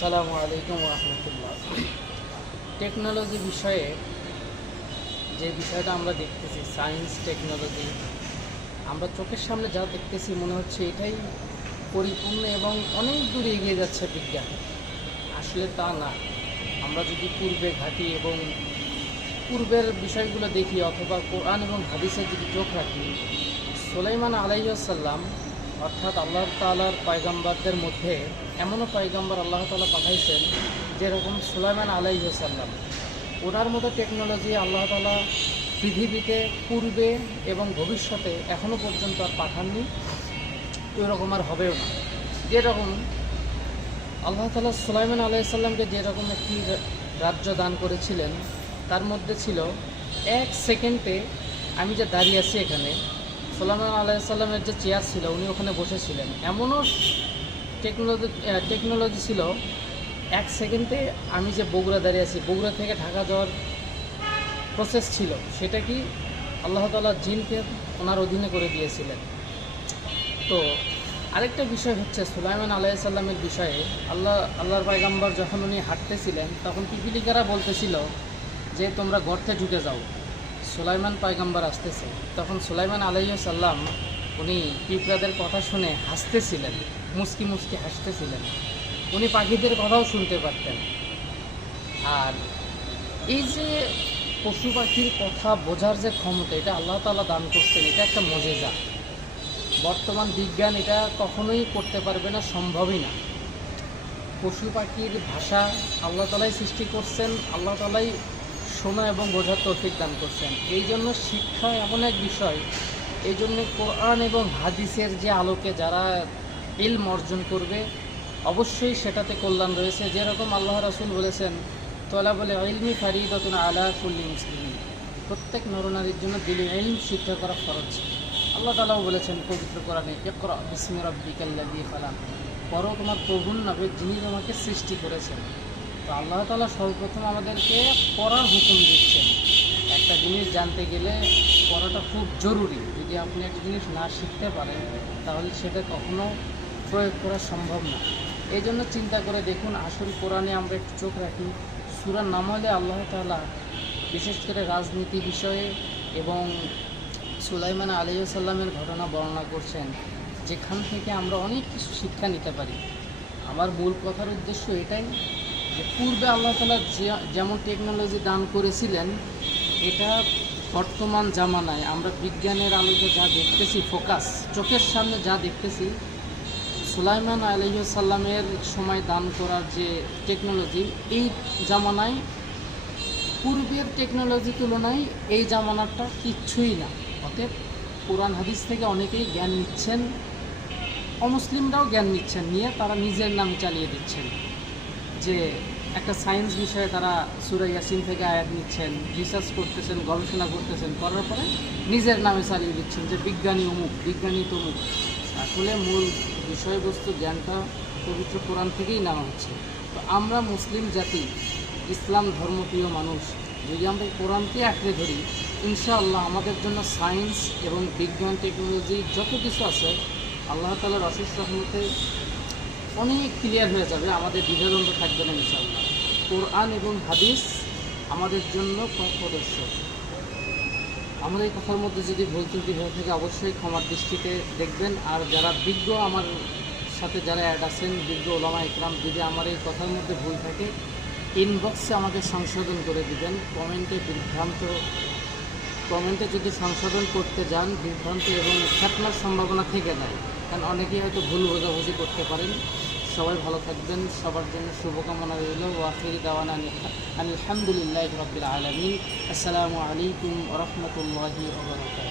আসসালামু আলাইকুম রহমতুল্লাহ। টেকনোলজি বিষয়ে যে বিষয়টা আমরা দেখতেছি, সায়েন্স টেকনোলজি, আমরা চোখের সামনে যা দেখতেছি মনে হচ্ছে এটাই পরিপূর্ণ এবং অনেক দূর এগিয়ে যাচ্ছে বিজ্ঞান। আসলে তা না। আমরা যদি পূর্বে ঘাঁটি এবং পূর্বের বিষয়গুলো দেখি অথবা কোরআন এবং হাদিসের যদি চোখ রাখি, সুলাইমান আলাইহিস সালাম অর্থাৎ আল্লাহ তাআলার পয়গম্বরদের মধ্যে এমনও পয়গম্বর আল্লাহ তাআলা পাঠাইছেন যেরকম সুলাইমান আলাইহিস সালাম। ওনার মতো টেকনোলজি আল্লাহ তাআলা পৃথিবীতে পূর্বে এবং ভবিষ্যতে এখনও পর্যন্ত আর পাঠাননি, ওইরকম আর হবেও না। যেরকম আল্লাহ তাআলা সুলাইমান আলাইহিস সালামকে যেরকম একটি রাজ্য দান করেছিলেন, তার মধ্যে ছিল 1 সেকেন্ডে আমি যে দাঁড়িয়ে আছি এখানে, সুলাইমান আলাইহিস সালামের যে চেয়ার ছিল উনি ওখানে বসেছিলেন। এমনও টেকনোলজি ছিল 1 সেকেন্ডে আমি যে বগুড়া দাঁড়িয়ে আছি, বগুড়া থেকে ঢাকা যাওয়ার প্রসেস ছিল, সেটা কি আল্লাহ তাআলা জিনকে ওনার অধীনে করে দিয়েছিলেন। তো আরেকটা বিষয় হচ্ছে সুলাইমান আলাইহিস সালামের বিষয়ে, আল্লাহর পয়গম্বর যখন উনি হাঁটতেছিলেন তখন পিপিলিকারা বলতেছিল যে তোমরা গর্তে ঢুকে যাও, সুলাইমান পয়গম্বর আসতেছে। তখন সুলাইমান আলাইহিস সালাম উনি পিঁপড়াদের কথা শুনে হাসতেছিলেন, মুস্কি মুস্কি হাসতেছিলেন। উনি পাখিদের কথাও শুনতে পারতেন। আর এই যে পশু পাখির কথা বোঝার যে ক্ষমতা, এটা আল্লাহ তাআলা দান করছেন, এটা একটা মজেজা। বর্তমান বিজ্ঞান এটা কখনোই করতে পারবে না, সম্ভবই না। পশু পাখির ভাষা আল্লাহ তাআলাই সৃষ্টি করছেন, আল্লাহ তাআলাই শোনা এবং বোঝার তৌফিক দান করছেন। এই জন্য শিক্ষা এমন এক বিষয়, এই জন্য কোরআন এবং হাদিসের যে আলোকে যারা ইলম অর্জন করবে অবশ্যই সেটাতে কল্যাণ রয়েছে। যেরকম আল্লাহ রাসূল বলেছেন, তলাবুল ইলমি ফারিদাতুন আলা কুল্লি মুসলিমিন, প্রত্যেক নরনারীর জন্য দিলে ইলম শিক্ষা করা ফরজ। আল্লাহ তাআলাও বলেছেন পবিত্র কোরআনে, ইকরা বিসমি রাব্বিকাল্লাযী খালাক, পড়ো তোমার প্রভুর নামে যিনি তোমাকে সৃষ্টি করেছেন। তো আল্লাহ তাআলা সর্বপ্রথম আমাদেরকে পড়ার হুকুম দিচ্ছেন। একটা জিনিস জানতে গেলে পড়াটা খুব জরুরি। যদি আপনি একটা জিনিস না শিখতে পারেন তাহলে সেটা কখনো প্রয়োগ করা সম্ভব না। এই জন্য চিন্তা করে দেখুন, আসল কোরআনে আমরা একটু চোখ রাখি, সূরা নামলে আল্লাহ তাআলা বিশেষ করে রাজনীতি বিষয়ে এবং সুলাইমান আলাইহিস সালামের ঘটনা বর্ণনা করছেন, যেখান থেকে আমরা অনেক কিছু শিক্ষা নিতে পারি। আমার মূল কথার উদ্দেশ্য এটাই যে পূর্বে আল্লাহ তাআলা যেমন টেকনোলজি দান করেছিলেন, এটা বর্তমান জামানায় আমরা বিজ্ঞানের আলোকে যা দেখতেছি, ফোকাস চোখের সামনে যা দেখতেছি, সুলাইমান আলাইহিস সালামের সময় দান করার যে টেকনোলজি, এই জামানায় পূর্বের টেকনোলজির তুলনায় এই জামানাটা কিচ্ছুই না। অতএব কোরআন হাদিস থেকে অনেকেই জ্ঞান নিচ্ছেন, অমুসলিমরাও জ্ঞান নিচ্ছেন, নিয়ে তারা নিজের নামে চালিয়ে দিচ্ছেন। যে একটা সায়েন্স বিষয়ে তারা সূরা ইয়াসিন থেকে আয়াত নিচ্ছেন, রিসার্চ করতেছেন, গবেষণা করতেছেন, করার পরে নিজের নামে চালিয়ে দিচ্ছেন যে বিজ্ঞানী অমুক, বিজ্ঞানী তমুক। আসলে মূল বিষয়বস্তু জ্ঞানটা পবিত্র কোরআন থেকেই নেওয়া হচ্ছে। তো আমরা মুসলিম জাতি, ইসলাম ধর্মপ্রিয় মানুষ, যদি আমরা কোরআনকে আঁকড়ে ধরি, ইনশাআল্লাহ আমাদের জন্য সায়েন্স এবং বিজ্ঞান টেকনোলজি যত কিছু আছে আল্লাহ তাআলার অশেষ রহমতে অনেক ক্লিয়ার হয়ে যাবে, আমাদের দ্বিধাদ্বন্দ্ব থাকবে না ইনশাআল্লাহ। কোরআন এবং হাদিস আমাদের জন্য পথ প্রদর্শক। আমাদের এই কথার মধ্যে যদি ভুল ত্রুটি হয়ে থাকে অবশ্যই ক্ষমার দৃষ্টিতে দেখবেন। আর যারা বিজ্ঞ, আমার সাথে যারা অ্যাড আছেন, বিজ্ঞ ওলামা ইকরাম, যদি আমার এই কথার মধ্যে ভুল থাকে ইনবক্সে আমাকে সংশোধন করে দিবেন। কমেন্টে যদি সংশোধন করতে যান, বিভ্রান্ত এবং খ্যাতনার সম্ভাবনা থেকে যায়, কারণ অনেকেই হয়তো ভুল বোঝাবুঝি করতে পারেন। সবাই ভালো থাকবেন, সবার জন্য শুভকামনা রইল। ওয়া আখিরি দাওয়ানা আলহামদুলিল্লাহি রাব্বিল আলামিন। আসসালামু আলাইকুম ওয়া রাহমাতুল্লাহি ওয়া বারাকাতুহু।